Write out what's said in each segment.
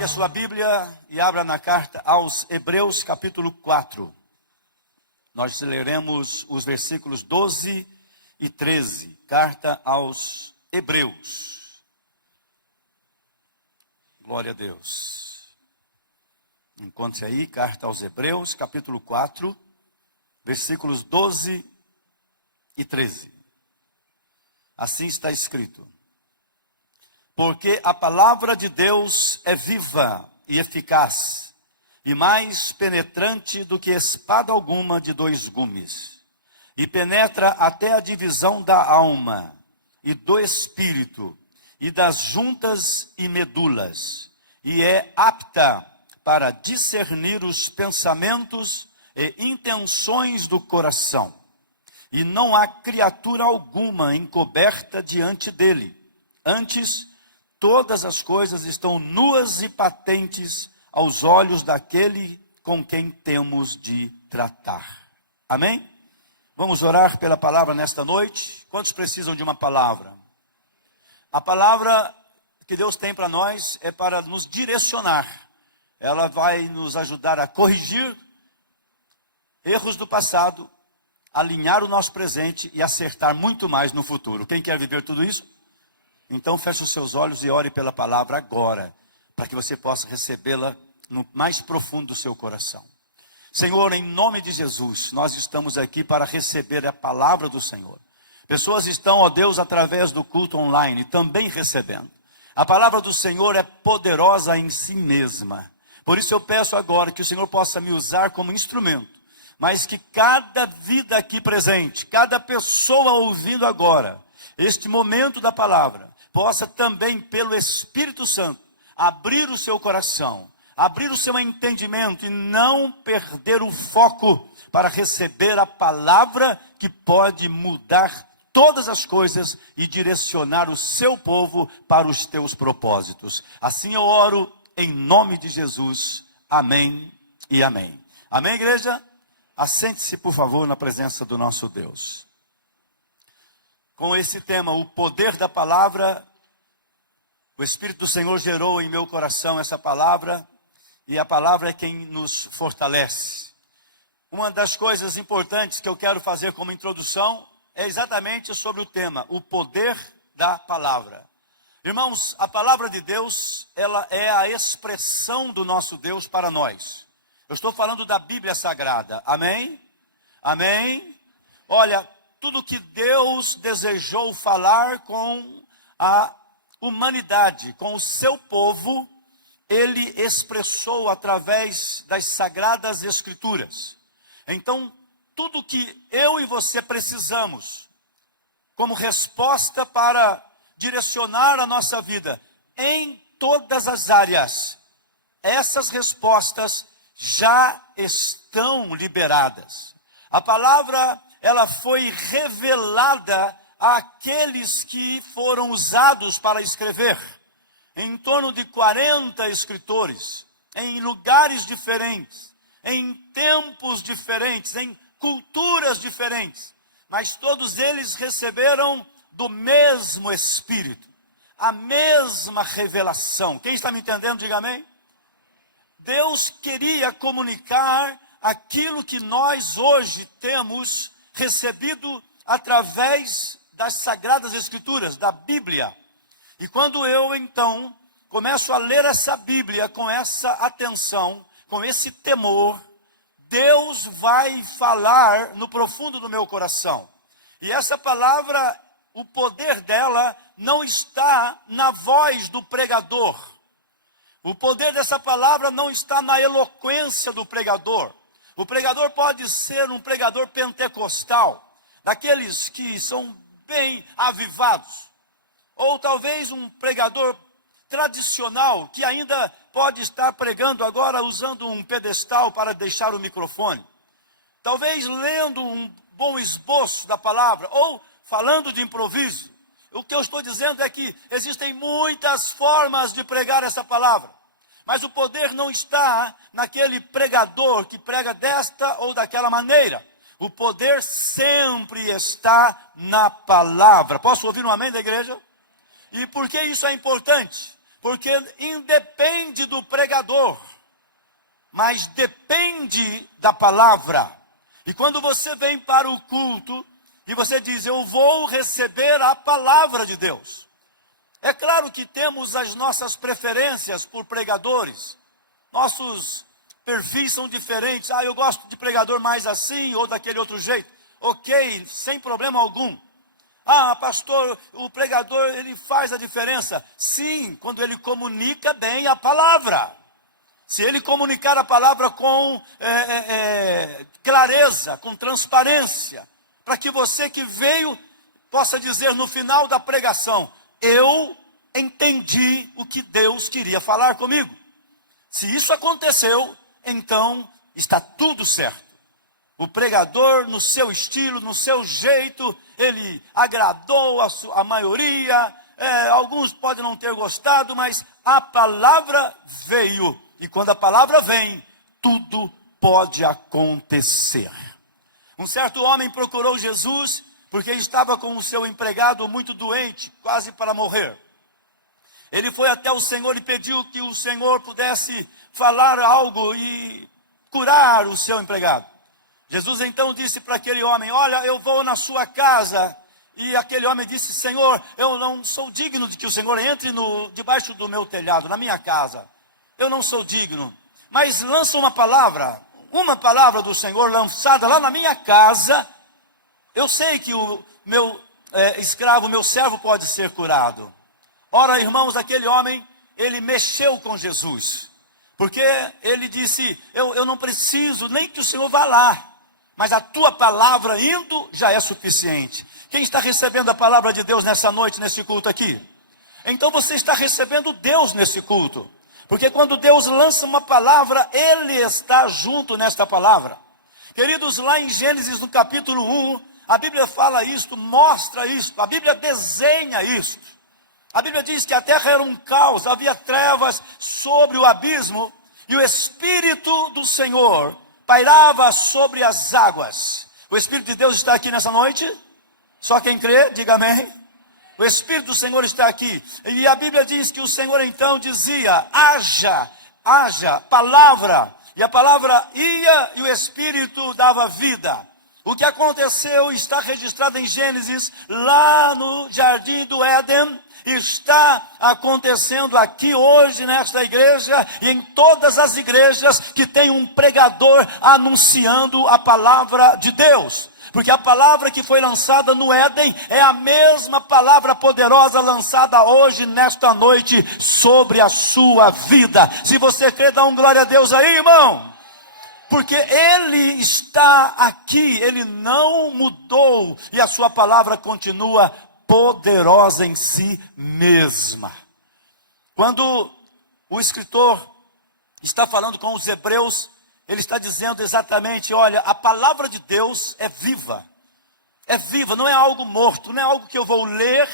Pegue a sua Bíblia e abra na carta aos Hebreus, capítulo 4. Nós leremos os versículos 12 e 13. Carta aos Hebreus. Glória a Deus. Encontre aí, carta aos Hebreus, capítulo 4, versículos 12 e 13. Assim está escrito: porque a palavra de Deus é viva e eficaz, e mais penetrante do que espada alguma de dois gumes, e penetra até a divisão da alma, e do espírito, e das juntas e medulas, e é apta para discernir os pensamentos e intenções do coração. E não há criatura alguma encoberta diante dele. Antes, todas as coisas estão nuas e patentes aos olhos daquele com quem temos de tratar. Amém? Vamos orar pela palavra nesta noite. Quantos precisam de uma palavra? A palavra que Deus tem para nós é para nos direcionar. Ela vai nos ajudar a corrigir erros do passado, alinhar o nosso presente e acertar muito mais no futuro. Quem quer viver tudo isso? Então feche os seus olhos e ore pela palavra agora, para que você possa recebê-la no mais profundo do seu coração. Senhor, em nome de Jesus, nós estamos aqui para receber a palavra do Senhor. Pessoas estão, ó Deus, através do culto online, também recebendo. A palavra do Senhor é poderosa em si mesma. Por isso eu peço agora que o Senhor possa me usar como instrumento, mas que cada vida aqui presente, cada pessoa ouvindo agora, este momento da palavra, possa também, pelo Espírito Santo, abrir o seu coração, abrir o seu entendimento e não perder o foco para receber a palavra que pode mudar todas as coisas e direcionar o seu povo para os teus propósitos. Assim eu oro em nome de Jesus. Amém e amém. Amém, igreja? Assente-se, por favor, na presença do nosso Deus. Com esse tema, o poder da palavra, o Espírito do Senhor gerou em meu coração essa palavra, e a palavra é quem nos fortalece. Uma das coisas importantes que eu quero fazer como introdução é exatamente sobre o tema, o poder da palavra. Irmãos, a palavra de Deus, ela é a expressão do nosso Deus para nós. Eu estou falando da Bíblia Sagrada, amém? Amém? Olha, tudo que Deus desejou falar com a humanidade, com o seu povo, Ele expressou através das Sagradas Escrituras. Então, tudo que eu e você precisamos, como resposta para direcionar a nossa vida em todas as áreas, essas respostas já estão liberadas. A palavra, ela foi revelada àqueles que foram usados para escrever. Em torno de 40 escritores, em lugares diferentes, em tempos diferentes, em culturas diferentes. Mas todos eles receberam do mesmo Espírito, a mesma revelação. Quem está me entendendo, diga amém. Deus queria comunicar aquilo que nós hoje temos recebido através das Sagradas Escrituras, da Bíblia. E quando eu, então, começo a ler essa Bíblia com essa atenção, com esse temor, Deus vai falar no profundo do meu coração. E essa palavra, o poder dela não está na voz do pregador. O poder dessa palavra não está na eloquência do pregador. O pregador pode ser um pregador pentecostal, daqueles que são bem avivados. Ou talvez um pregador tradicional, que ainda pode estar pregando agora usando um pedestal para deixar o microfone. Talvez lendo um bom esboço da palavra, ou falando de improviso. O que eu estou dizendo é que existem muitas formas de pregar essa palavra. Mas o poder não está naquele pregador que prega desta ou daquela maneira. O poder sempre está na palavra. Posso ouvir um amém da igreja? E por que isso é importante? porque independe do pregador, mas depende da palavra. E quando você vem para o culto e você diz, eu vou receber a palavra de Deus. É claro que temos as nossas preferências por pregadores. Nossos perfis são diferentes. Eu gosto de pregador mais assim ou daquele outro jeito. Ok, sem problema algum. Pastor, o pregador, ele faz a diferença. Sim, quando ele comunica bem a palavra. Se ele comunicar a palavra com clareza, com transparência, para que você que veio possa dizer no final da pregação, eu entendi o que Deus queria falar comigo. Se isso aconteceu, então está tudo certo. O pregador, no seu estilo, no seu jeito, ele agradou a maioria, alguns podem não ter gostado, mas a palavra veio. E quando a palavra vem, tudo pode acontecer. Um certo homem procurou Jesus, porque estava com o seu empregado muito doente, quase para morrer. Ele foi até o Senhor e pediu que o Senhor pudesse falar algo e curar o seu empregado. Jesus então disse para aquele homem, olha, eu vou na sua casa. E aquele homem disse, Senhor, eu não sou digno de que o Senhor entre debaixo do meu telhado, na minha casa. Eu não sou digno, mas lança uma palavra do Senhor lançada lá na minha casa. Eu sei que o meu escravo, meu servo pode ser curado. Ora, irmãos, aquele homem, ele mexeu com Jesus. Porque ele disse, eu não preciso nem que o Senhor vá lá. Mas a tua palavra indo já é suficiente. Quem está recebendo a palavra de Deus nessa noite, nesse culto aqui? Então você está recebendo Deus nesse culto. Porque quando Deus lança uma palavra, Ele está junto nesta palavra. Queridos, lá em Gênesis, no capítulo 1, a Bíblia fala isto, mostra isto, a Bíblia desenha isto. A Bíblia diz que a terra era um caos, havia trevas sobre o abismo, e o Espírito do Senhor pairava sobre as águas. O Espírito de Deus está aqui nessa noite? Só quem crê, diga amém. O Espírito do Senhor está aqui. E a Bíblia diz que o Senhor então dizia, haja palavra. E a palavra ia e o Espírito dava vida. O que aconteceu está registrado em Gênesis, lá no Jardim do Éden. Está acontecendo aqui hoje nesta igreja e em todas as igrejas que tem um pregador anunciando a palavra de Deus. Porque a palavra que foi lançada no Éden é a mesma palavra poderosa lançada hoje, nesta noite, sobre a sua vida. Se você crê, dá um glória a Deus aí, irmão. Porque Ele está aqui, Ele não mudou e a sua palavra continua poderosa em si mesma. Quando o escritor está falando com os hebreus, ele está dizendo exatamente, olha, a palavra de Deus é viva, não é algo morto, não é algo que eu vou ler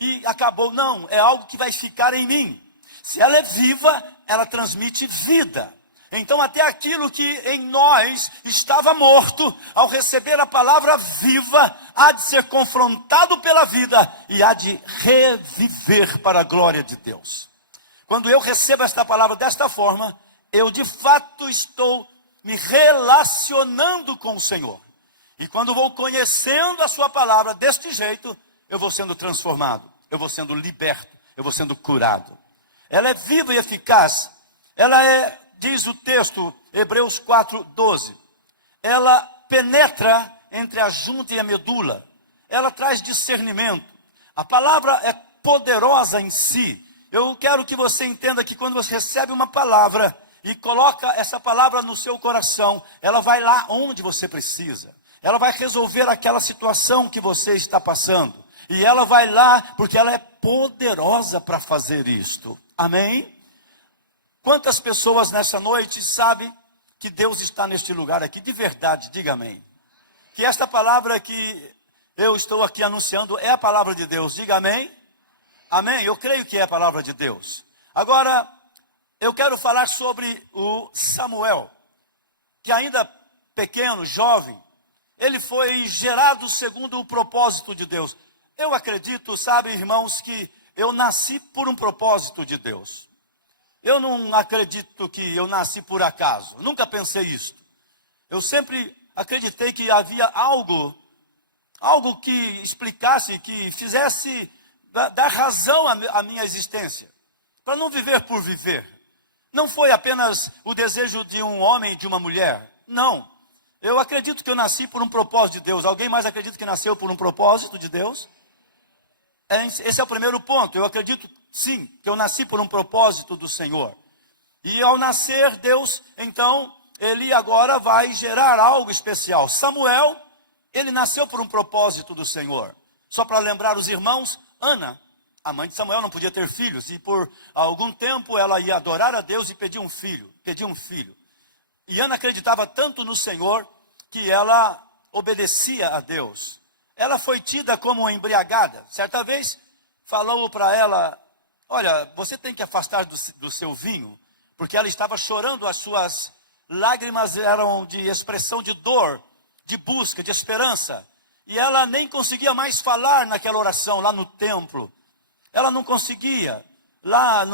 e acabou, não, é algo que vai ficar em mim. Se ela é viva, ela transmite vida. Então até aquilo que em nós estava morto, ao receber a palavra viva, há de ser confrontado pela vida e há de reviver para a glória de Deus. Quando eu recebo esta palavra desta forma, eu de fato estou me relacionando com o Senhor. E quando vou conhecendo a sua palavra deste jeito, eu vou sendo transformado, eu vou sendo liberto, eu vou sendo curado. Ela é viva e eficaz, ela é, diz o texto, Hebreus 4:12, ela penetra entre a junta e a medula, ela traz discernimento. A palavra é poderosa em si. Eu quero que você entenda que quando você recebe uma palavra e coloca essa palavra no seu coração, ela vai lá onde você precisa. Ela vai resolver aquela situação que você está passando. E ela vai lá porque ela é poderosa para fazer isto. Amém? Quantas pessoas nessa noite sabem que Deus está neste lugar aqui? De verdade, diga amém. Que esta palavra que eu estou aqui anunciando é a palavra de Deus. Diga amém. Amém? Eu creio que é a palavra de Deus. Agora, eu quero falar sobre o Samuel, que ainda pequeno, jovem, ele foi gerado segundo o propósito de Deus. Eu acredito, sabe, irmãos, que eu nasci por um propósito de Deus. Eu não acredito que eu nasci por acaso. Nunca pensei isso. Eu sempre acreditei que havia algo que explicasse, que fizesse dar razão à minha existência. Para não viver por viver. Não foi apenas o desejo de um homem e de uma mulher. Não. Eu acredito que eu nasci por um propósito de Deus. Alguém mais acredita que nasceu por um propósito de Deus? Esse é o primeiro ponto. Eu acredito, sim, que eu nasci por um propósito do Senhor. E ao nascer, Deus, então, ele agora vai gerar algo especial. Samuel, ele nasceu por um propósito do Senhor. Só para lembrar os irmãos, Ana, a mãe de Samuel, não podia ter filhos. E por algum tempo ela ia adorar a Deus e pedir um filho. E Ana acreditava tanto no Senhor que ela obedecia a Deus. Ela foi tida como embriagada. Certa vez falou para ela, olha, você tem que afastar do seu vinho, porque ela estava chorando, as suas lágrimas eram de expressão de dor, de busca, de esperança. E ela nem conseguia mais falar naquela oração, lá no templo. Ela não conseguia, lá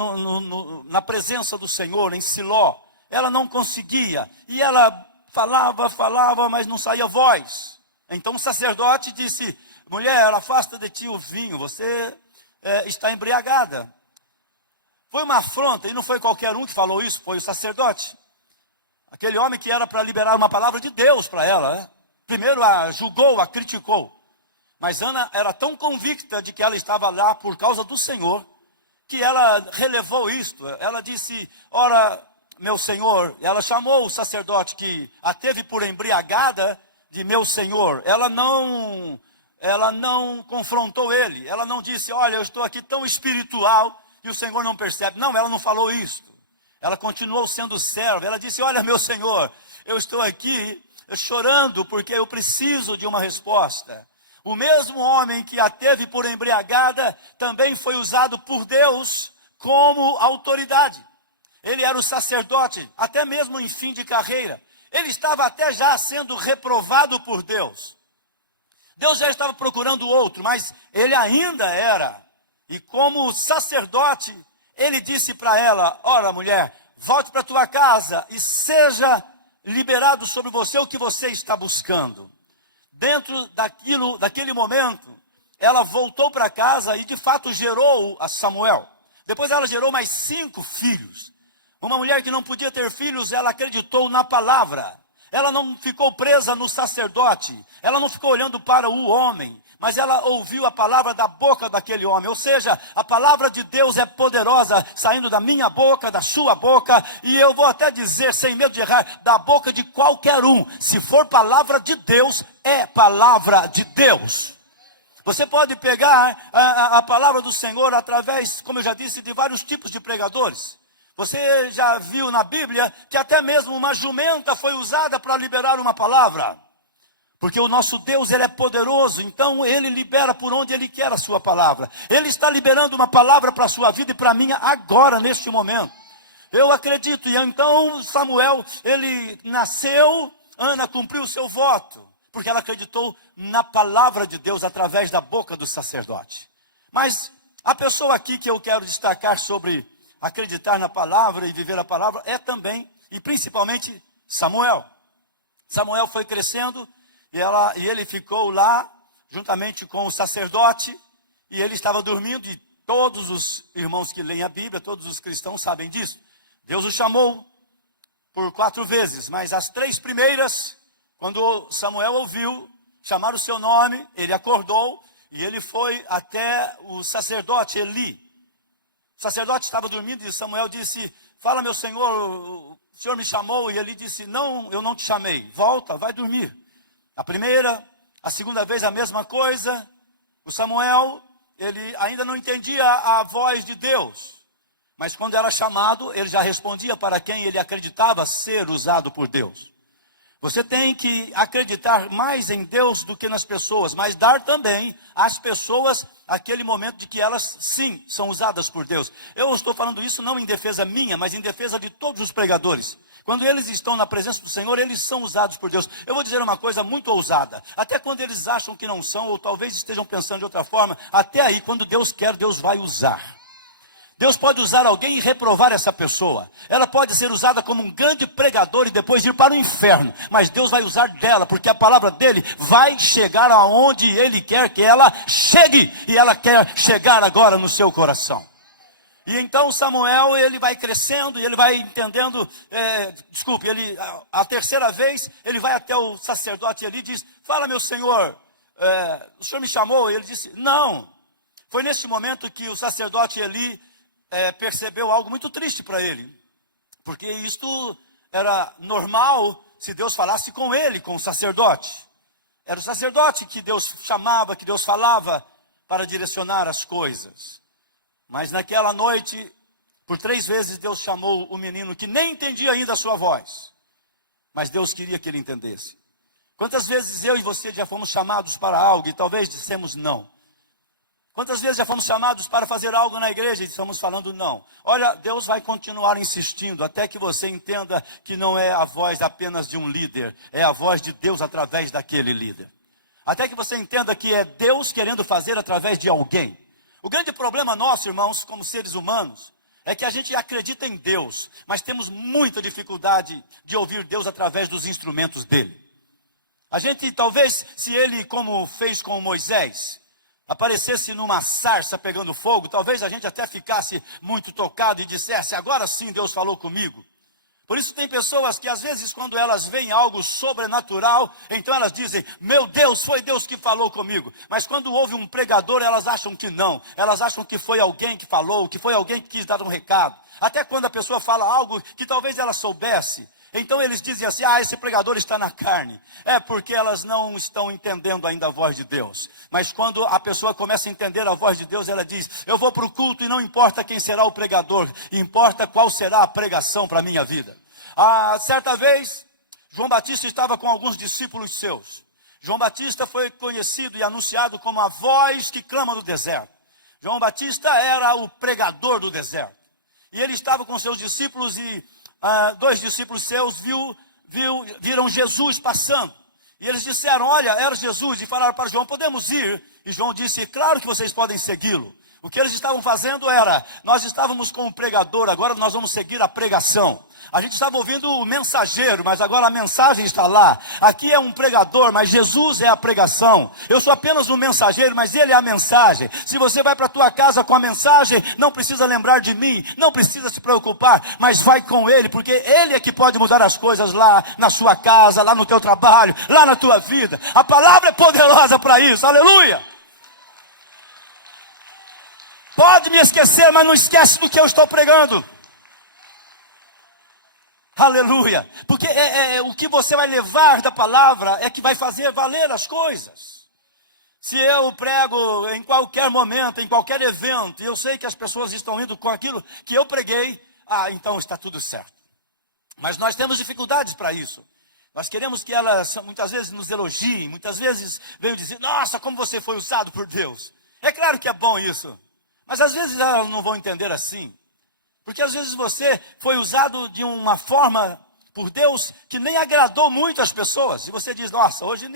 na presença do Senhor, em Siló. Ela não conseguia. E ela falava, mas não saía voz. Então o sacerdote disse, mulher, afasta de ti o vinho, você está embriagada. Foi uma afronta, e não foi qualquer um que falou isso, foi o sacerdote. Aquele homem que era para liberar uma palavra de Deus para ela, né? Primeiro a julgou, a criticou. Mas Ana era tão convicta de que ela estava lá por causa do Senhor, que ela relevou isto. Ela disse, ora, meu Senhor, ela chamou o sacerdote que a teve por embriagada de meu Senhor. Ela não confrontou ele. Ela não disse, olha, eu estou aqui tão espiritual e o Senhor não percebe. Não, ela não falou isto. Ela continuou sendo serva. Ela disse, olha, meu Senhor, eu estou aqui chorando porque eu preciso de uma resposta. O mesmo homem que a teve por embriagada também foi usado por Deus como autoridade. Ele era o sacerdote, até mesmo em fim de carreira. Ele estava até já sendo reprovado por Deus. Deus já estava procurando outro, mas ele ainda era. E como sacerdote, ele disse para ela, ora mulher, volte para tua casa e seja liberado sobre você o que você está buscando. Dentro daquele momento, ela voltou para casa e de fato gerou a Samuel. Depois ela gerou mais 5 filhos. Uma mulher que não podia ter filhos, ela acreditou na palavra. Ela não ficou presa no sacerdote. Ela não ficou olhando para o homem. Mas ela ouviu a palavra da boca daquele homem. Ou seja, a palavra de Deus é poderosa, saindo da minha boca, da sua boca. E eu vou até dizer, sem medo de errar, da boca de qualquer um. Se for palavra de Deus, é palavra de Deus. Você pode pegar a palavra do Senhor através, como eu já disse, de vários tipos de pregadores. Você já viu na Bíblia que até mesmo uma jumenta foi usada para liberar uma palavra. Porque o nosso Deus, ele é poderoso, então ele libera por onde ele quer a sua palavra. Ele está liberando uma palavra para a sua vida e para a minha agora, neste momento. Eu acredito, e então Samuel, ele nasceu, Ana cumpriu o seu voto, porque ela acreditou na palavra de Deus através da boca do sacerdote. Mas a pessoa aqui que eu quero destacar sobre acreditar na palavra e viver a palavra é também, e principalmente, Samuel. Samuel foi crescendo e ele ficou lá, juntamente com o sacerdote, e ele estava dormindo, e todos os irmãos que leem a Bíblia, todos os cristãos sabem disso. Deus o chamou por 4 vezes, mas as 3 primeiras, quando Samuel ouviu chamar o seu nome, ele acordou, e ele foi até o sacerdote Eli. O sacerdote estava dormindo e Samuel disse, fala meu senhor, o senhor me chamou, e ele disse, não, eu não te chamei, volta, vai dormir. A primeira, a segunda vez a mesma coisa. O Samuel, ele ainda não entendia a voz de Deus. Mas quando era chamado, ele já respondia para quem ele acreditava ser usado por Deus. Você tem que acreditar mais em Deus do que nas pessoas, mas dar também às pessoas aquele momento de que elas, sim, são usadas por Deus. Eu estou falando isso não em defesa minha, mas em defesa de todos os pregadores. Quando eles estão na presença do Senhor, eles são usados por Deus. Eu vou dizer uma coisa muito ousada. Até quando eles acham que não são, ou talvez estejam pensando de outra forma, até aí, quando Deus quer, Deus vai usar. Deus pode usar alguém e reprovar essa pessoa. Ela pode ser usada como um grande pregador e depois ir para o inferno. Mas Deus vai usar dela, porque a palavra dele vai chegar aonde ele quer que ela chegue. E ela quer chegar agora no seu coração. E então Samuel, ele vai crescendo e ele vai entendendo, a terceira vez, ele vai até o sacerdote Eli e diz, fala meu senhor, o senhor me chamou? E ele disse, não. Foi neste momento que o sacerdote Eli percebeu algo muito triste para ele, porque isto era normal se Deus falasse com ele, com o sacerdote. Era o sacerdote que Deus chamava, que Deus falava para direcionar as coisas. Mas naquela noite, por 3 vezes Deus chamou o menino que nem entendia ainda a sua voz, mas Deus queria que ele entendesse. Quantas vezes eu e você já fomos chamados para algo e talvez dissemos não? Quantas vezes já fomos chamados para fazer algo na igreja e estamos falando não? Olha, Deus vai continuar insistindo até que você entenda que não é a voz apenas de um líder, é a voz de Deus através daquele líder. Até que você entenda que é Deus querendo fazer através de alguém. O grande problema nosso, irmãos, como seres humanos, é que a gente acredita em Deus, mas temos muita dificuldade de ouvir Deus através dos instrumentos dele. A gente talvez, se ele, como fez com Moisés, aparecesse numa sarça pegando fogo, talvez a gente até ficasse muito tocado e dissesse, agora sim Deus falou comigo. Por isso tem pessoas que às vezes quando elas veem algo sobrenatural, então elas dizem, meu Deus, foi Deus que falou comigo. Mas quando houve um pregador, elas acham que não. Elas acham que foi alguém que falou, que foi alguém que quis dar um recado. Até quando a pessoa fala algo que talvez ela soubesse. Então eles dizem assim, esse pregador está na carne. É porque elas não estão entendendo ainda a voz de Deus. Mas quando a pessoa começa a entender a voz de Deus, ela diz, eu vou para o culto e não importa quem será o pregador, importa qual será a pregação para a minha vida. Certa vez, João Batista estava com alguns discípulos seus. João Batista foi conhecido e anunciado como a voz que clama no deserto. João Batista era o pregador do deserto. E ele estava com seus discípulos e 2 discípulos seus viram Jesus passando. E eles disseram, olha, era Jesus. E falaram para João, podemos ir? E João disse, claro que vocês podem segui-lo. O que eles estavam fazendo era, nós estávamos com o pregador, agora nós vamos seguir a pregação. A gente estava ouvindo o mensageiro, mas agora a mensagem está lá. Aqui é um pregador, mas Jesus é a pregação. Eu sou apenas um mensageiro, mas ele é a mensagem. Se você vai para a tua casa com a mensagem, não precisa lembrar de mim, não precisa se preocupar, mas vai com ele, porque ele é que pode mudar as coisas lá na sua casa, lá no teu trabalho, lá na tua vida. A palavra é poderosa para isso, aleluia! Pode me esquecer, mas não esquece do que eu estou pregando. Aleluia. Porque o que você vai levar da palavra é que vai fazer valer as coisas. Se eu prego em qualquer momento, em qualquer evento, e eu sei que as pessoas estão indo com aquilo que eu preguei, então está tudo certo. Mas nós temos dificuldades para isso. Nós queremos que elas muitas vezes nos elogiem, muitas vezes venham dizer, nossa, como você foi usado por Deus. É claro que é bom isso. Mas às vezes elas não vão entender assim. Porque às vezes você foi usado de uma forma por Deus que nem agradou muito as pessoas. E você diz, nossa, hoje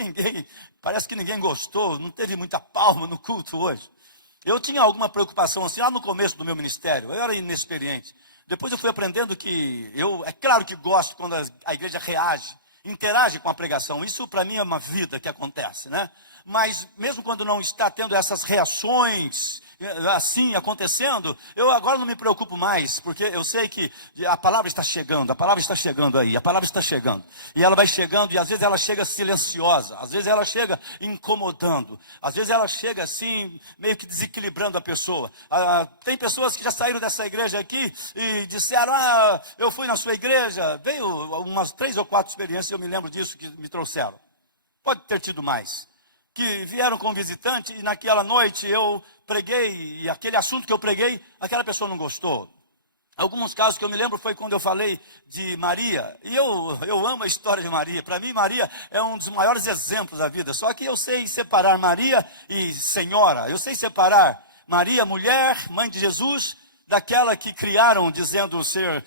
parece que ninguém gostou, não teve muita palma no culto hoje. Eu tinha alguma preocupação assim lá no começo do meu ministério, eu era inexperiente. Depois eu fui aprendendo que é claro que gosto quando a igreja reage, interage com a pregação. Isso para mim é uma vida que acontece, né? Mas mesmo quando não está tendo essas reações assim acontecendo, eu agora não me preocupo mais, porque eu sei que a palavra está chegando aí, a palavra está chegando, e ela vai chegando, e às vezes ela chega silenciosa, às vezes ela chega incomodando, às vezes ela chega assim, meio que desequilibrando a pessoa. Tem pessoas que já saíram dessa igreja aqui e disseram, eu fui na sua igreja, veio umas 3 ou 4 experiências, eu me lembro disso que me trouxeram, pode ter tido mais, que vieram com visitante e naquela noite eu preguei, e aquele assunto que eu preguei, aquela pessoa não gostou. Alguns casos que eu me lembro foi quando eu falei de Maria. E eu amo a história de Maria. Para mim, Maria é um dos maiores exemplos da vida. Só que eu sei separar Maria e Senhora. Eu sei separar Maria, mulher, mãe de Jesus, daquela que criaram dizendo ser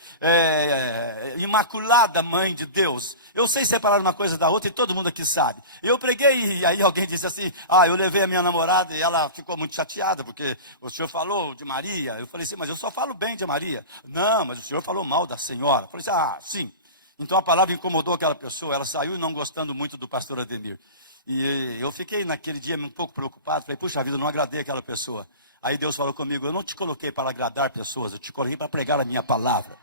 imaculada mãe de Deus. Eu sei separar uma coisa da outra e todo mundo aqui sabe. Eu preguei e aí alguém disse assim, eu levei a minha namorada e ela ficou muito chateada porque o senhor falou de Maria. Eu falei assim, mas eu só falo bem de Maria. Não, mas o senhor falou mal da senhora. Eu falei assim, sim. Então a palavra incomodou aquela pessoa, ela saiu não gostando muito do pastor Ademir. E eu fiquei naquele dia um pouco preocupado, falei, puxa vida, eu não agradei aquela pessoa. Aí Deus falou comigo, eu não te coloquei para agradar pessoas, eu te coloquei para pregar a minha palavra.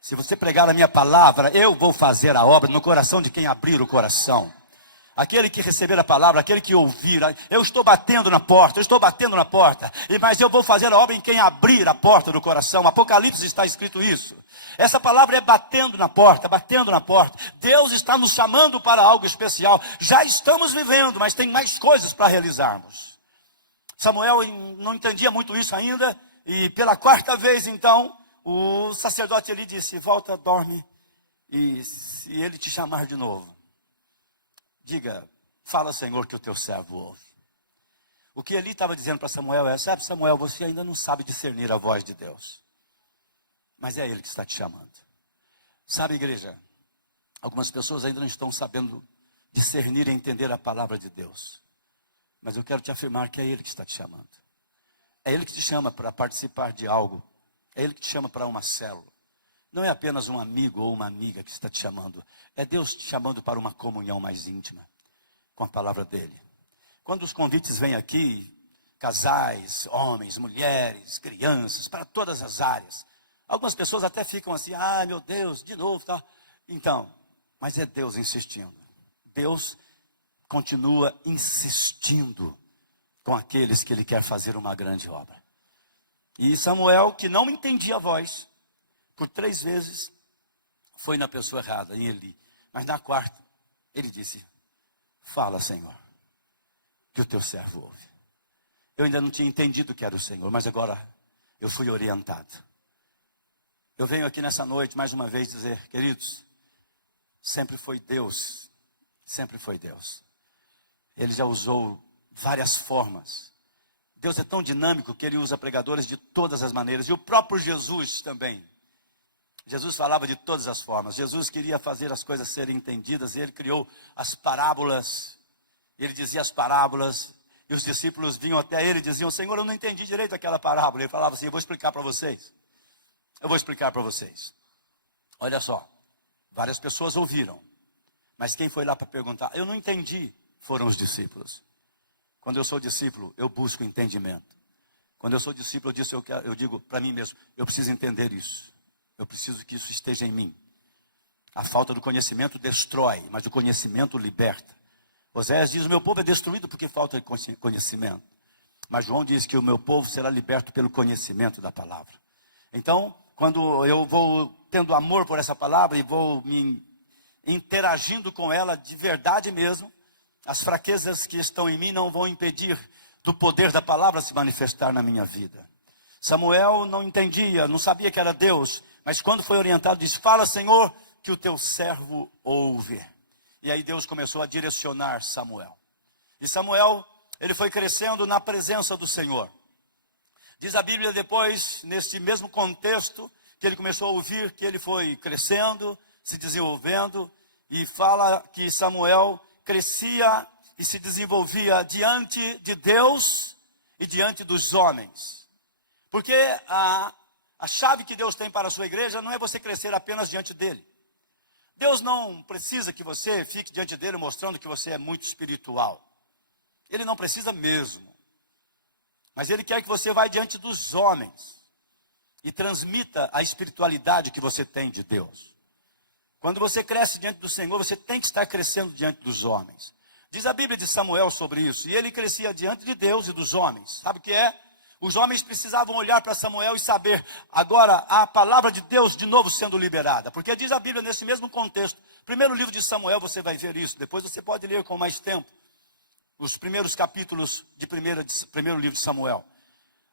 Se você pregar a minha palavra, eu vou fazer a obra no coração de quem abrir o coração. Aquele que receber a palavra, aquele que ouvir, eu estou batendo na porta, mas eu vou fazer a obra em quem abrir a porta do coração. Apocalipse está escrito isso. Essa palavra é batendo na porta. Deus está nos chamando para algo especial. Já estamos vivendo, mas tem mais coisas para realizarmos. Samuel não entendia muito isso ainda, e pela quarta vez, então, o sacerdote Eli disse, volta, dorme, e se ele te chamar de novo, diga, fala, Senhor, que o teu servo ouve. O que Eli estava dizendo para Samuel é, sabe, Samuel, você ainda não sabe discernir a voz de Deus, mas é Ele que está te chamando. Sabe, igreja, algumas pessoas ainda não estão sabendo discernir e entender a palavra de Deus. Mas eu quero te afirmar que é Ele que está te chamando. É Ele que te chama para participar de algo. É Ele que te chama para uma célula. Não é apenas um amigo ou uma amiga que está te chamando. É Deus te chamando para uma comunhão mais íntima com a palavra dEle. Quando os convites vêm aqui, casais, homens, mulheres, crianças, para todas as áreas. Algumas pessoas até ficam assim, meu Deus, de novo, tá? Então, mas é Deus insistindo. Deus continua insistindo com aqueles que Ele quer fazer uma grande obra. E Samuel, que não entendia a voz, por 3 vezes, foi na pessoa errada, em Eli. Mas na quarta, ele disse, fala, Senhor, que o teu servo ouve. Eu ainda não tinha entendido que era o Senhor, mas agora eu fui orientado. Eu venho aqui nessa noite, mais uma vez, dizer, queridos, sempre foi Deus, sempre foi Deus. Ele já usou várias formas. Deus é tão dinâmico que Ele usa pregadores de todas as maneiras. E o próprio Jesus também. Jesus falava de todas as formas. Jesus queria fazer as coisas serem entendidas. E Ele criou as parábolas. Ele dizia as parábolas. E os discípulos vinham até Ele e diziam, Senhor, eu não entendi direito aquela parábola. Ele falava assim, eu vou explicar para vocês. Olha só. Várias pessoas ouviram. Mas quem foi lá para perguntar? Eu não entendi. Foram os discípulos. Quando eu sou discípulo, eu busco entendimento. Quando eu sou discípulo, eu digo para mim mesmo, eu preciso entender isso. Eu preciso que isso esteja em mim. A falta do conhecimento destrói, mas o conhecimento liberta. Oséias diz, o meu povo é destruído porque falta de conhecimento. Mas João diz que o meu povo será liberto pelo conhecimento da palavra. Então, quando eu vou tendo amor por essa palavra e vou me interagindo com ela de verdade mesmo, as fraquezas que estão em mim não vão impedir do poder da palavra se manifestar na minha vida. Samuel não entendia, não sabia que era Deus, mas quando foi orientado, disse, fala, Senhor, que o teu servo ouve. E aí Deus começou a direcionar Samuel. E Samuel, ele foi crescendo na presença do Senhor. Diz a Bíblia depois, nesse mesmo contexto, que ele começou a ouvir, que ele foi crescendo, se desenvolvendo, e fala que Samuel crescia e se desenvolvia diante de Deus e diante dos homens. Porque a chave que Deus tem para a sua igreja não é você crescer apenas diante dele. Deus não precisa que você fique diante dele mostrando que você é muito espiritual. Ele não precisa mesmo. Mas ele quer que você vá diante dos homens e transmita a espiritualidade que você tem de Deus. Quando você cresce diante do Senhor, você tem que estar crescendo diante dos homens. Diz a Bíblia de Samuel sobre isso. E ele crescia diante de Deus e dos homens. Sabe o que é? Os homens precisavam olhar para Samuel e saber, agora a palavra de Deus de novo sendo liberada. Porque diz a Bíblia nesse mesmo contexto. Primeiro livro de Samuel, você vai ver isso. Depois você pode ler com mais tempo. Os primeiros capítulos de primeiro livro de Samuel.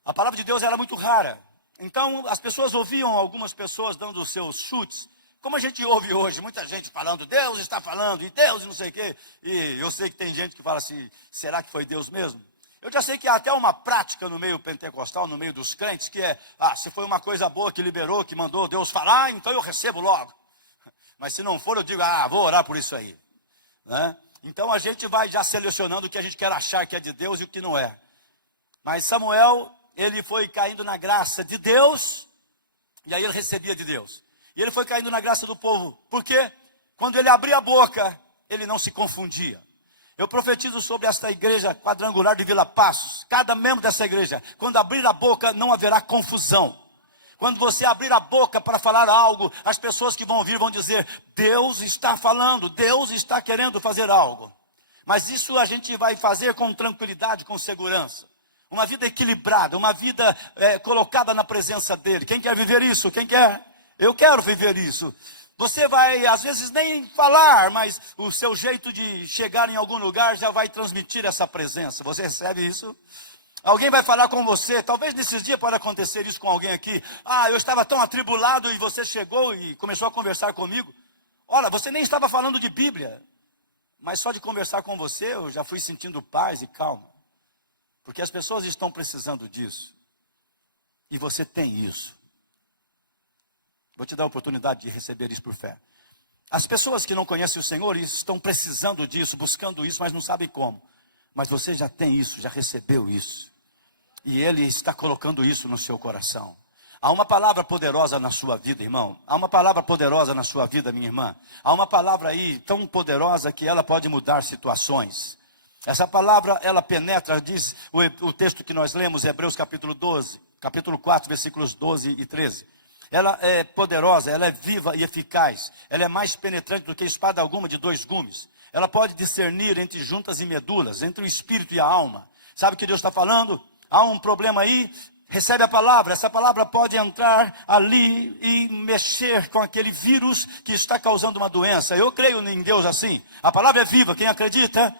A palavra de Deus era muito rara. Então, as pessoas ouviam algumas pessoas dando os seus chutes, como a gente ouve hoje, muita gente falando, Deus está falando, e Deus não sei o quê. E eu sei que tem gente que fala assim, será que foi Deus mesmo? Eu já sei que há até uma prática no meio pentecostal, no meio dos crentes, que é, se foi uma coisa boa que liberou, que mandou Deus falar, então eu recebo logo. Mas se não for, eu digo, vou orar por isso aí. Né? Então a gente vai já selecionando o que a gente quer achar que é de Deus e o que não é. Mas Samuel, ele foi caindo na graça de Deus, e aí ele recebia de Deus. E ele foi caindo na graça do povo. Por quê? Quando ele abria a boca, ele não se confundia. Eu profetizo sobre esta igreja quadrangular de Vila Passos. Cada membro dessa igreja, quando abrir a boca, não haverá confusão. Quando você abrir a boca para falar algo, as pessoas que vão ouvir vão dizer, Deus está falando, Deus está querendo fazer algo. Mas isso a gente vai fazer com tranquilidade, com segurança. Uma vida equilibrada, uma vida colocada na presença dEle. Quem quer viver isso? Quem quer? Eu quero viver isso. Você vai, às vezes, nem falar, mas o seu jeito de chegar em algum lugar já vai transmitir essa presença. Você recebe isso? Alguém vai falar com você, talvez nesses dias pode acontecer isso com alguém aqui. Eu estava tão atribulado e você chegou e começou a conversar comigo. Olha, você nem estava falando de Bíblia, mas só de conversar com você eu já fui sentindo paz e calma. Porque as pessoas estão precisando disso. E você tem isso. Vou te dar a oportunidade de receber isso por fé. As pessoas que não conhecem o Senhor estão precisando disso, buscando isso, mas não sabem como. Mas você já tem isso, já recebeu isso. E Ele está colocando isso no seu coração. Há uma palavra poderosa na sua vida, irmão. Há uma palavra poderosa na sua vida, minha irmã. Há uma palavra aí tão poderosa que ela pode mudar situações. Essa palavra, ela penetra, diz o texto que nós lemos, Hebreus capítulo 4, versículos 12 e 13. Ela é poderosa, ela é viva e eficaz. Ela é mais penetrante do que espada alguma de 2 gumes. Ela pode discernir entre juntas e medulas, entre o espírito e a alma. Sabe o que Deus está falando? Há um problema aí, recebe a palavra. Essa palavra pode entrar ali e mexer com aquele vírus que está causando uma doença. Eu creio em Deus assim. A palavra é viva, quem acredita?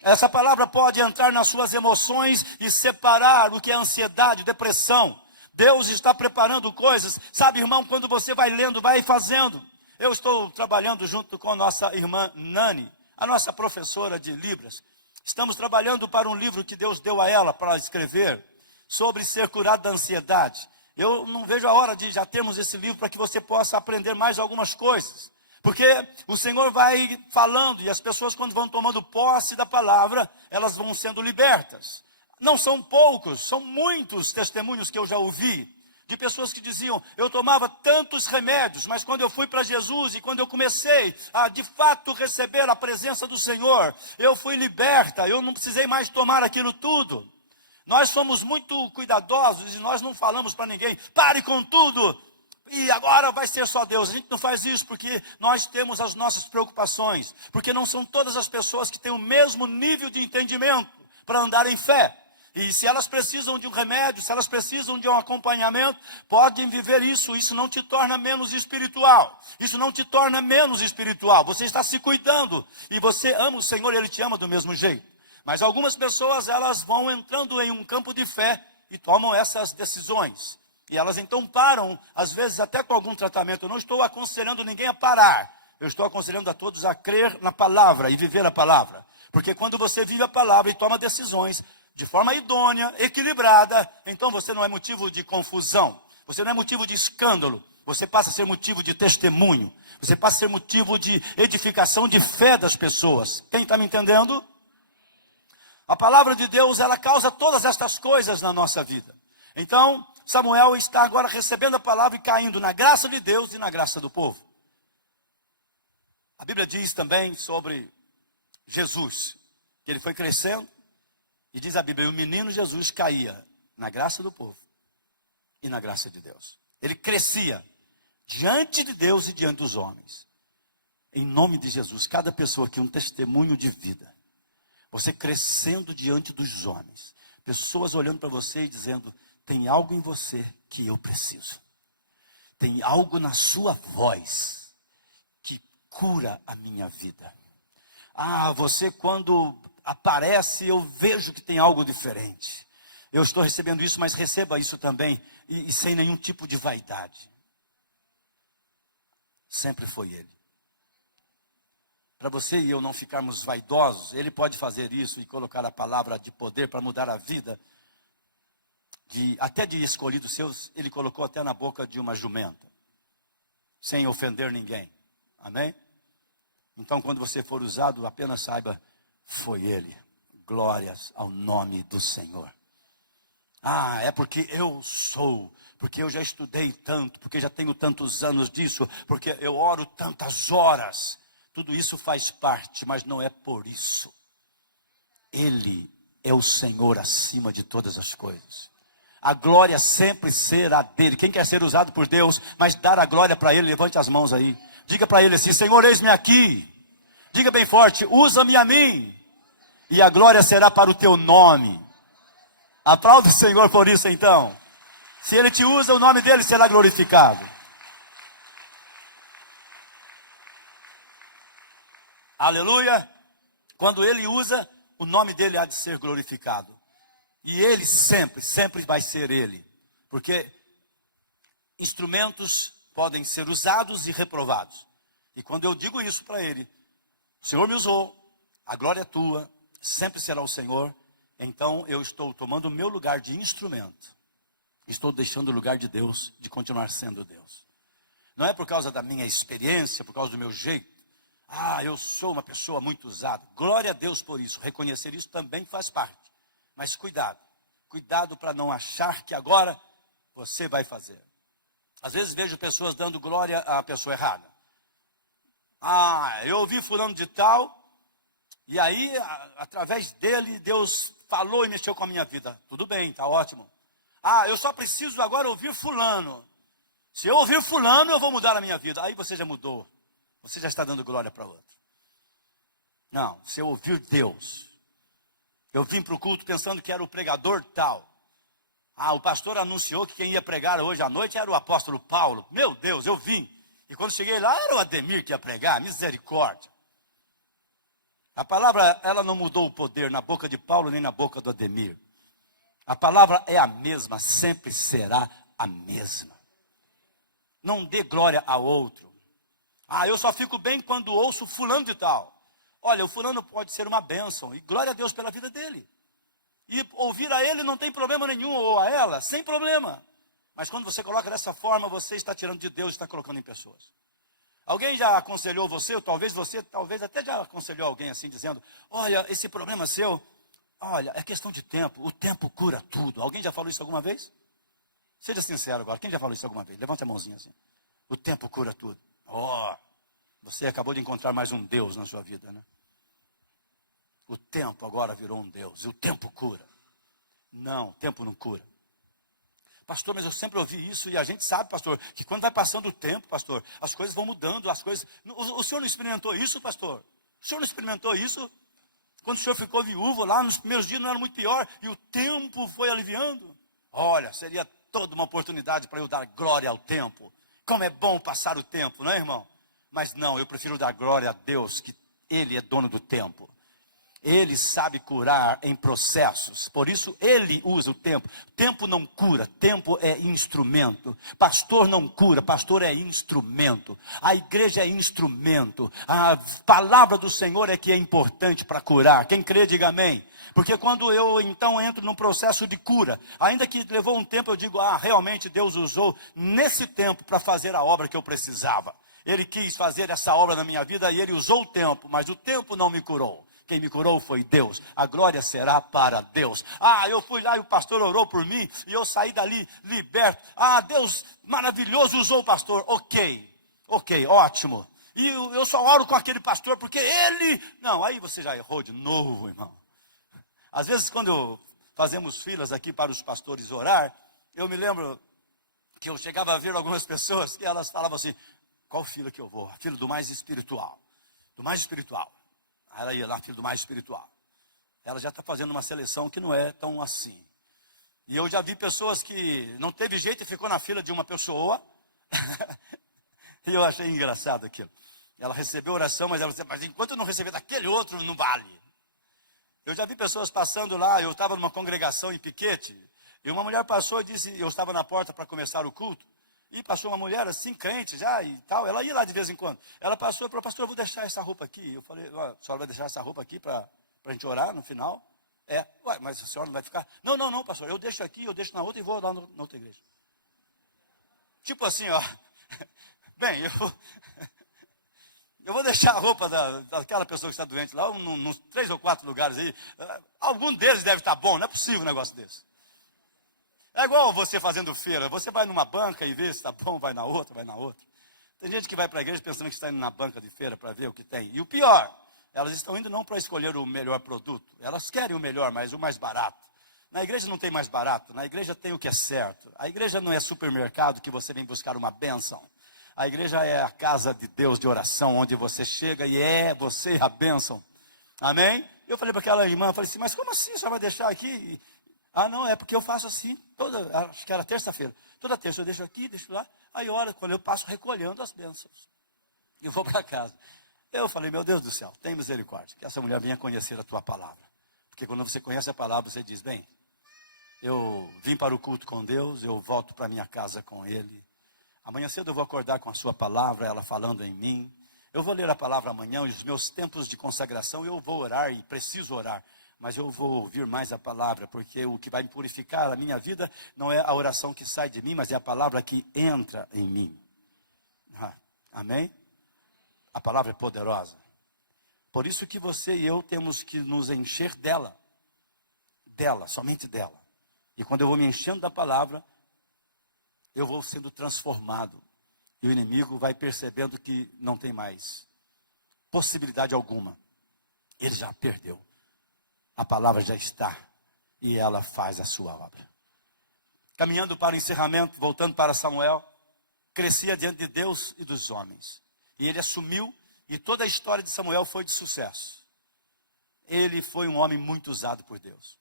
Essa palavra pode entrar nas suas emoções e separar o que é ansiedade, depressão. Deus está preparando coisas. Sabe, irmão, quando você vai lendo, vai fazendo. Eu estou trabalhando junto com a nossa irmã Nani, a nossa professora de Libras. Estamos trabalhando para um livro que Deus deu a ela para escrever, sobre ser curado da ansiedade. Eu não vejo a hora de já termos esse livro para que você possa aprender mais algumas coisas. Porque o Senhor vai falando e as pessoas quando vão tomando posse da palavra, elas vão sendo libertas. Não são poucos, são muitos testemunhos que eu já ouvi, de pessoas que diziam, eu tomava tantos remédios, mas quando eu fui para Jesus e quando eu comecei a de fato receber a presença do Senhor, eu fui liberta, eu não precisei mais tomar aquilo tudo. Nós somos muito cuidadosos e nós não falamos para ninguém, pare com tudo, e agora vai ser só Deus. A gente não faz isso porque nós temos as nossas preocupações, porque não são todas as pessoas que têm o mesmo nível de entendimento para andar em fé. E se elas precisam de um remédio, se elas precisam de um acompanhamento, podem viver isso. Isso não te torna menos espiritual. Isso não te torna menos espiritual. Você está se cuidando. E você ama o Senhor e Ele te ama do mesmo jeito. Mas algumas pessoas, elas vão entrando em um campo de fé e tomam essas decisões. E elas então param, às vezes até com algum tratamento. Eu não estou aconselhando ninguém a parar. Eu estou aconselhando a todos a crer na palavra e viver a palavra. Porque quando você vive a palavra e toma decisões de forma idônea, equilibrada, então você não é motivo de confusão, você não é motivo de escândalo, você passa a ser motivo de testemunho, você passa a ser motivo de edificação de fé das pessoas. Quem está me entendendo? A palavra de Deus, ela causa todas estas coisas na nossa vida. Então, Samuel está agora recebendo a palavra e caindo na graça de Deus e na graça do povo. A Bíblia diz também sobre Jesus, que ele foi crescendo, e diz a Bíblia, o menino Jesus caía na graça do povo e na graça de Deus. Ele crescia diante de Deus e diante dos homens. Em nome de Jesus, cada pessoa aqui um testemunho de vida. Você crescendo diante dos homens. Pessoas olhando para você e dizendo, tem algo em você que eu preciso. Tem algo na sua voz que cura a minha vida. Você quando aparece, eu vejo que tem algo diferente. Eu estou recebendo isso, mas receba isso também e sem nenhum tipo de vaidade. Sempre foi Ele. Para você e eu não ficarmos vaidosos, Ele pode fazer isso e colocar a palavra de poder para mudar a vida, até de escolhidos seus, Ele colocou até na boca de uma jumenta, sem ofender ninguém. Amém? Então, quando você for usado, apenas saiba, foi Ele. Glórias ao nome do Senhor. Ah, é porque eu sou, porque eu já estudei tanto, porque já tenho tantos anos disso, porque eu oro tantas horas. Tudo isso faz parte, mas não é por isso. Ele é o Senhor acima de todas as coisas. A glória sempre será dele. Quem quer ser usado por Deus, mas dar a glória para Ele, levante as mãos aí. Diga para Ele assim, Senhor, eis-me aqui. Diga bem forte, usa-me a mim. E a glória será para o teu nome. Aplauda o Senhor por isso então. Se Ele te usa, o nome dele será glorificado. Aleluia. Quando Ele usa, o nome dele há de ser glorificado. E Ele sempre, sempre vai ser Ele. Porque instrumentos podem ser usados e reprovados. E quando eu digo isso para Ele, o Senhor me usou, a glória é tua, sempre será o Senhor. Então eu estou tomando o meu lugar de instrumento. Estou deixando o lugar de Deus, de continuar sendo Deus. Não é por causa da minha experiência, por causa do meu jeito. Ah, eu sou uma pessoa muito usada. Glória a Deus por isso. Reconhecer isso também faz parte. Mas cuidado. Cuidado para não achar que agora você vai fazer. Às vezes vejo pessoas dando glória à pessoa errada. Ah, eu ouvi fulano de tal, e aí, através dele, Deus falou e mexeu com a minha vida. Tudo bem, está ótimo. Ah, eu só preciso agora ouvir fulano. Se eu ouvir fulano, eu vou mudar a minha vida. Aí você já mudou. Você já está dando glória para outro. Não, se eu ouvir Deus. Eu vim para o culto pensando que era o pregador tal. Ah, o pastor anunciou que quem ia pregar hoje à noite era o apóstolo Paulo. Meu Deus, eu vim. E quando cheguei lá, era o Ademir que ia pregar. Misericórdia. A palavra, ela não mudou o poder na boca de Paulo nem na boca do Ademir. A palavra é a mesma, sempre será a mesma. Não dê glória a outro. Ah, eu só fico bem quando ouço fulano de tal. Olha, o fulano pode ser uma bênção, e glória a Deus pela vida dele. E ouvir a ele não tem problema nenhum, ou a ela, sem problema. Mas quando você coloca dessa forma, você está tirando de Deus e está colocando em pessoas. Alguém já aconselhou você, ou você talvez até já aconselhou alguém assim, dizendo, olha, esse problema seu, olha, é questão de tempo, o tempo cura tudo. Alguém já falou isso alguma vez? Seja sincero agora, quem já falou isso alguma vez? Levante a mãozinha assim. O tempo cura tudo. Oh, você acabou de encontrar mais um Deus na sua vida, né? O tempo agora virou um Deus, e o tempo cura. Não, o tempo não cura. Pastor, mas eu sempre ouvi isso, e a gente sabe, pastor, que quando vai passando o tempo, pastor, as coisas vão mudando, as coisas... O senhor não experimentou isso, pastor? O senhor não experimentou isso? Quando o senhor ficou viúvo lá, nos primeiros dias não era muito pior, e o tempo foi aliviando? Olha, seria toda uma oportunidade para eu dar glória ao tempo. Como é bom passar o tempo, não é, irmão? Mas não, eu prefiro dar glória a Deus, que Ele é dono do tempo. Ele sabe curar em processos, por isso Ele usa o tempo. Tempo não cura, tempo é instrumento. Pastor não cura, pastor é instrumento. A igreja é instrumento. A palavra do Senhor é que é importante para curar. Quem crê, diga amém. Porque quando eu então entro num processo de cura, ainda que levou um tempo, eu digo, realmente Deus usou nesse tempo para fazer a obra que eu precisava. Ele quis fazer essa obra na minha vida e Ele usou o tempo, mas o tempo não me curou. Quem me curou foi Deus. A glória será para Deus. Ah, eu fui lá e o pastor orou por mim e eu saí dali liberto. Ah, Deus maravilhoso usou o pastor. Ok, ótimo. E eu só oro com aquele pastor porque ele... Não, aí você já errou de novo, irmão. Às vezes quando fazemos filas aqui para os pastores orar, eu me lembro que eu chegava a ver algumas pessoas que elas falavam assim, qual fila que eu vou? A fila do mais espiritual. Do mais espiritual. Ela ia lá, filho do mais espiritual. Ela já está fazendo uma seleção que não é tão assim. E eu já vi pessoas que não teve jeito e ficou na fila de uma pessoa. E eu achei engraçado aquilo. Ela recebeu oração, mas ela disse, mas enquanto eu não receber daquele outro, não vale. Eu já vi pessoas passando lá, eu estava numa congregação em Piquete, E uma mulher passou e disse, eu estava na porta para começar o culto, e passou uma mulher assim, crente já e tal, ela ia lá de vez em quando. Ela passou e falou, pastor, eu vou deixar essa roupa aqui. Eu falei, a senhora vai deixar essa roupa aqui para a gente orar no final? Ué, mas a senhora não vai ficar? Não, não, não, pastor, eu deixo aqui, eu deixo na outra e vou lá na outra igreja. Tipo assim, ó, bem, eu vou deixar a roupa daquela pessoa que está doente lá, nos 3 ou 4 lugares aí, algum deles deve estar bom, não é possível um negócio desse. É igual você fazendo feira, você vai numa banca e vê se está bom, vai na outra, vai na outra. Tem gente que vai para a igreja pensando que está indo na banca de feira para ver o que tem. E o pior, elas estão indo não para escolher o melhor produto, elas querem o melhor, mas o mais barato. Na igreja não tem mais barato, na igreja tem o que é certo. A igreja não é supermercado que você vem buscar uma bênção. A igreja é a casa de Deus de oração, onde você chega e você a bênção. Amém? Eu falei para aquela irmã, falei assim, mas como assim, você vai deixar aqui? Ah, não, é porque eu faço assim, acho que era terça-feira. Toda terça eu deixo aqui, deixo lá, aí hora, quando eu passo recolhendo as bênçãos. E eu vou para casa. Eu falei, meu Deus do céu, tem misericórdia, que essa mulher venha conhecer a tua palavra. Porque quando você conhece a palavra, você diz, bem, eu vim para o culto com Deus, eu volto para minha casa com Ele. Amanhã cedo eu vou acordar com a sua palavra, ela falando em mim. Eu vou ler a palavra amanhã, e os meus tempos de consagração, eu vou orar e preciso orar. Mas eu vou ouvir mais a palavra, porque o que vai purificar a minha vida não é a oração que sai de mim, mas é a palavra que entra em mim. Amém? A palavra é poderosa. Por isso que você e eu temos que nos encher dela. Dela, somente dela. E quando eu vou me enchendo da palavra, eu vou sendo transformado. E o inimigo vai percebendo que não tem mais possibilidade alguma. Ele já perdeu. A palavra já está. E ela faz a sua obra. Caminhando para o encerramento, voltando para Samuel, crescia diante de Deus e dos homens. E ele assumiu, e toda a história de Samuel foi de sucesso. Ele foi um homem muito usado por Deus.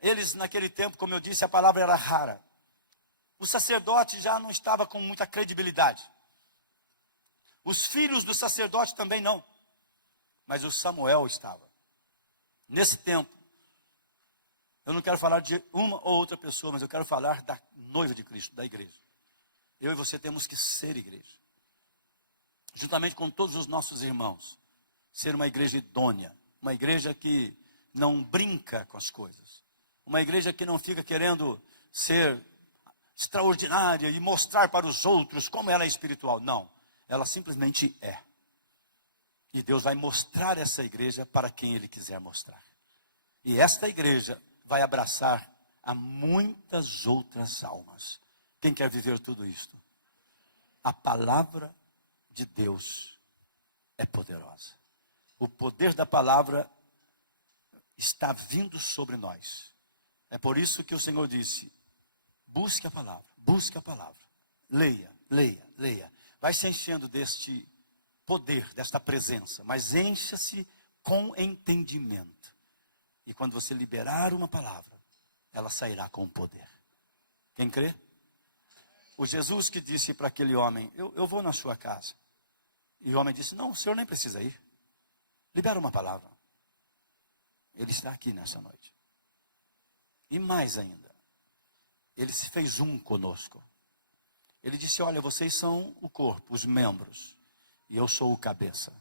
Eles, naquele tempo, como eu disse, a palavra era rara. O sacerdote já não estava com muita credibilidade. Os filhos do sacerdote também não. Mas o Samuel estava. Nesse tempo, eu não quero falar de uma ou outra pessoa, mas eu quero falar da noiva de Cristo, da igreja. Eu e você temos que ser igreja. Juntamente com todos os nossos irmãos. Ser uma igreja idônea. Uma igreja que não brinca com as coisas. Uma igreja que não fica querendo ser extraordinária e mostrar para os outros como ela é espiritual. Não, ela simplesmente é. E Deus vai mostrar essa igreja para quem Ele quiser mostrar. E esta igreja vai abraçar a muitas outras almas. Quem quer viver tudo isto? A palavra de Deus é poderosa. O poder da palavra está vindo sobre nós. É por isso que o Senhor disse, busque a palavra, leia, leia, leia. Vai se enchendo deste poder, desta presença, mas encha-se com entendimento. E quando você liberar uma palavra, ela sairá com poder. Quem crê? O Jesus que disse para aquele homem, eu vou na sua casa. E o homem disse, não, o senhor nem precisa ir. Libera uma palavra. Ele está aqui nessa noite. E mais ainda, ele se fez um conosco. Ele disse, olha, vocês são o corpo, os membros, e eu sou o cabeça.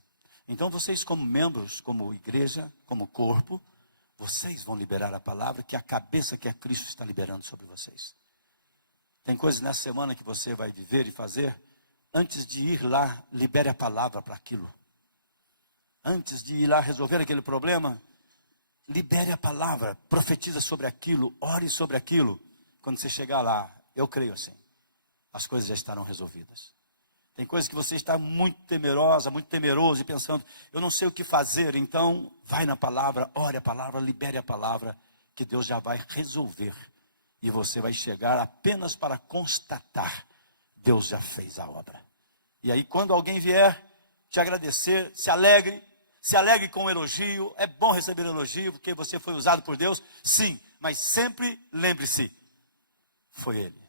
Então vocês como membros, como igreja, como corpo, vocês vão liberar a palavra que a cabeça que é Cristo está liberando sobre vocês. Tem coisas nessa semana que você vai viver e fazer, antes de ir lá, libere a palavra para aquilo. Antes de ir lá resolver aquele problema, libere a palavra, profetiza sobre aquilo, ore sobre aquilo. Quando você chegar lá, eu creio assim, as coisas já estarão resolvidas. Tem coisas que você está muito temerosa, muito temeroso e pensando, eu não sei o que fazer, então vai na palavra, ore a palavra, libere a palavra, que Deus já vai resolver. E você vai chegar apenas para constatar, Deus já fez a obra. E aí quando alguém vier te agradecer, se alegre com o elogio. É bom receber elogio, porque você foi usado por Deus, sim, mas sempre lembre-se, foi Ele.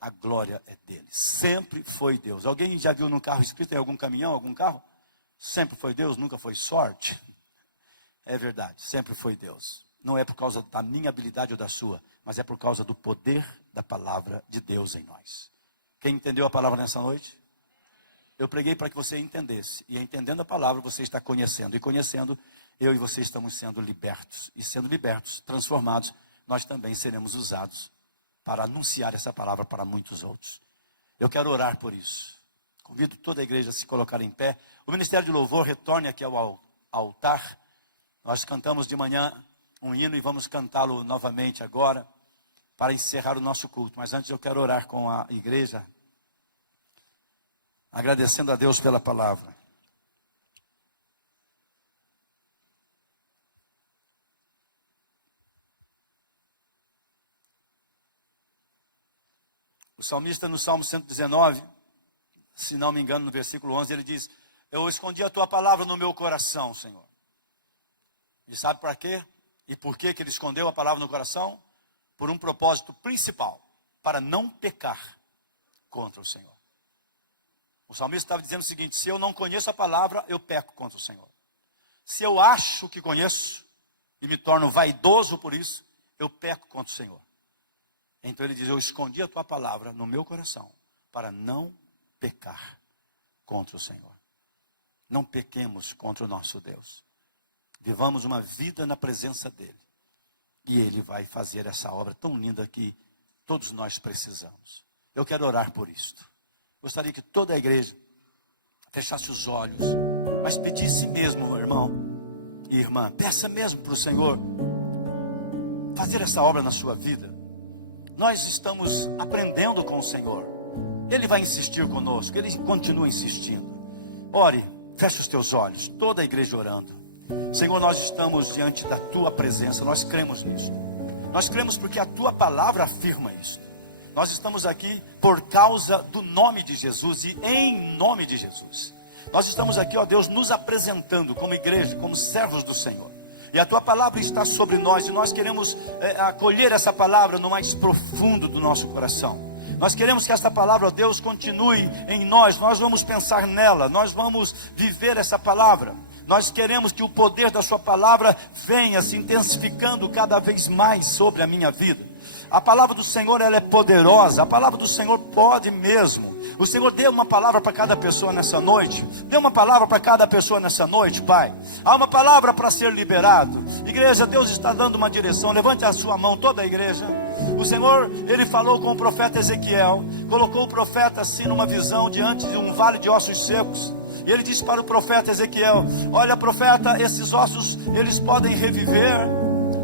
A glória é dele. Sempre foi Deus. Alguém já viu num carro escrito em algum caminhão, algum carro? Sempre foi Deus, nunca foi sorte. É verdade, sempre foi Deus. não é por causa da minha habilidade ou da sua, mas é por causa do poder da palavra de Deus em nós. Quem entendeu a palavra nessa noite? Eu preguei para que você entendesse, e entendendo a palavra você está conhecendo, e conhecendo, eu e você estamos sendo libertos, e sendo libertos, transformados, nós também seremos usados para anunciar essa palavra para muitos outros. Eu quero orar por isso. Convido toda a igreja a se colocar em pé. O Ministério de Louvor retorne aqui ao altar. Nós cantamos de manhã um hino e vamos cantá-lo novamente agora, para encerrar o nosso culto. Mas antes eu quero orar com a igreja, agradecendo a Deus pela palavra. O salmista no Salmo 119, se não me engano no versículo 11, ele diz: eu escondi a tua palavra no meu coração, Senhor. E sabe para quê? E por que ele escondeu a palavra no coração? Por um propósito principal, para não pecar contra o Senhor. O salmista estava dizendo o seguinte: se eu não conheço a palavra, eu peco contra o Senhor. Se eu acho que conheço, e me torno vaidoso por isso, eu peco contra o Senhor. Então ele diz: eu escondi a tua palavra no meu coração, para não pecar contra o Senhor. Não pequemos contra o nosso Deus. Vivamos uma vida na presença dEle. E Ele vai fazer essa obra tão linda que todos nós precisamos. Eu quero orar por isto. Gostaria que toda a igreja fechasse os olhos, mas pedisse mesmo, meu irmão e irmã, peça mesmo para o Senhor fazer essa obra na sua vida. Nós estamos aprendendo com o Senhor. Ele vai insistir conosco, Ele continua insistindo. Ore, feche os teus olhos, toda a igreja orando. Senhor, nós estamos diante da Tua presença, nós cremos nisso. Nós cremos porque a Tua palavra afirma isso. Nós estamos aqui por causa do nome de Jesus e em nome de Jesus. Nós estamos aqui, ó Deus, nos apresentando como igreja, como servos do Senhor. E a Tua palavra está sobre nós e nós queremos acolher essa palavra no mais profundo do nosso coração. Nós queremos que esta palavra, ó Deus, continue em nós. Nós vamos pensar nela, nós vamos viver essa palavra. Nós queremos que o poder da sua palavra venha se intensificando cada vez mais sobre a minha vida. A palavra do Senhor, ela é poderosa. A palavra do Senhor pode mesmo. O Senhor deu uma palavra para cada pessoa nessa noite. Dê uma palavra para cada pessoa nessa noite, Pai. Há uma palavra para ser liberado. Igreja, Deus está dando uma direção. Levante a sua mão, toda a igreja. O Senhor, Ele falou com o profeta Ezequiel. Colocou o profeta assim numa visão diante de um vale de ossos secos. E ele disse para o profeta Ezequiel: olha, profeta, esses ossos, eles podem reviver.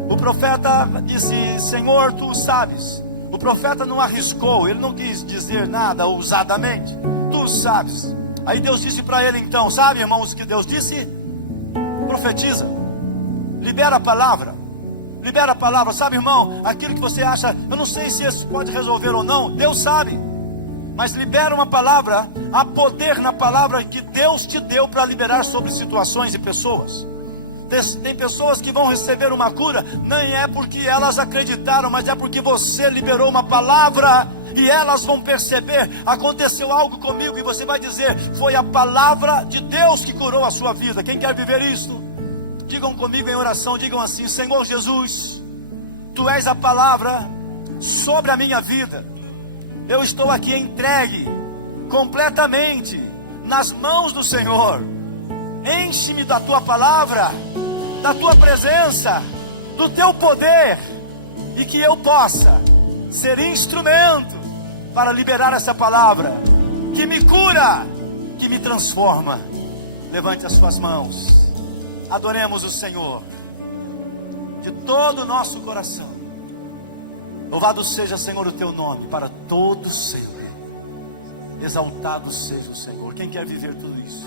O profeta disse: Senhor, Tu sabes. O profeta não arriscou, ele não quis dizer nada ousadamente. Tu sabes. Aí Deus disse para ele então: sabe, irmãos, o que Deus disse? Profetiza. Libera a palavra. Libera a palavra. Sabe, irmão, aquilo que você acha, eu não sei se isso pode resolver ou não, Deus sabe. Mas libera uma palavra. Há poder na palavra que Deus te deu para liberar sobre situações e pessoas. Tem pessoas que vão receber uma cura, nem é porque elas acreditaram, mas é porque você liberou uma palavra. E elas vão perceber: aconteceu algo comigo. E você vai dizer: foi a palavra de Deus que curou a sua vida. Quem quer viver isso? Digam comigo em oração, digam assim: Senhor Jesus, Tu és a palavra sobre a minha vida. Eu estou aqui entregue completamente nas mãos do Senhor. Enche-me da Tua palavra, da Tua presença, do Teu poder, e que eu possa ser instrumento para liberar essa palavra que me cura, que me transforma. Levante as suas mãos, adoremos o Senhor de todo o nosso coração. Louvado seja, Senhor, o Teu nome para todo sempre. Exaltado seja o Senhor. Quem quer viver tudo isso?